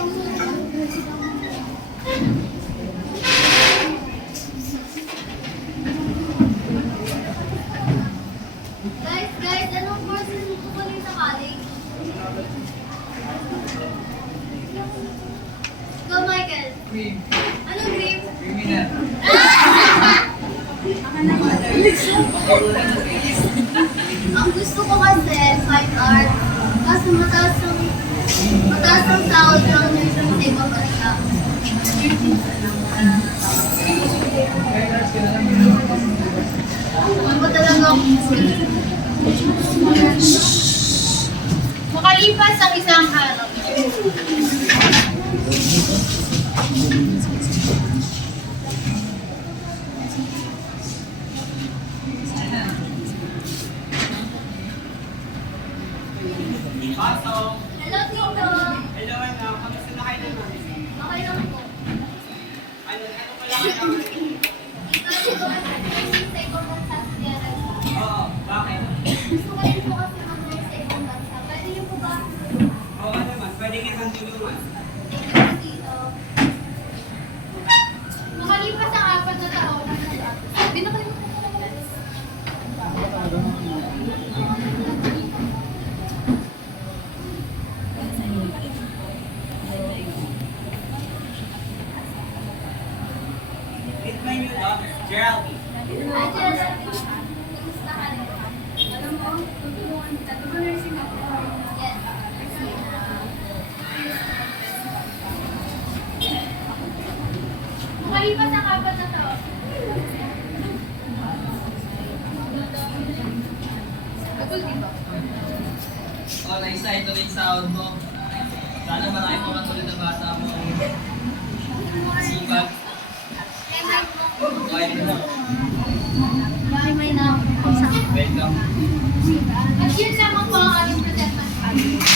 Guys, anong courses mo kukunin sa college? Go, Michael. Cream. Anong grade? Criminal. Ang gusto ko kasi, fine art. Kaso mataas ang sahod lang nito sa ibang bansa. Ano ba talaga ako? Makalipas ang isang araw. Pasok. Hello, Tito. Hello, anak. Kamusta na kayo naman? Okay lang po. Ano pala kayo? Tito, dito kasi sa ibang bansa sa Tierra. Oo, bakit? Gusto ko rin po kasi mag-nurse sa ibang bansa. Pwede niyo po ba? Oo naman, pwede kitang tulungan. Thank you, Tito. Makalipas ang 4 na taon. Binakalimutan ko na naman. Meet my new daughter, Geraldine. Angela, kumusta ka rin? Alam mo, tutulungan kita. Di ba nursing ako? Yes. Makalipas ang 4 na taon. Kapag di ba? Oh, Liza, ito rin sahod mo. Sana marami mga katulad ng bata mo. Sipag. Okay, ito na. May na ako. Welcome. At yun lamang po ang aming presentment.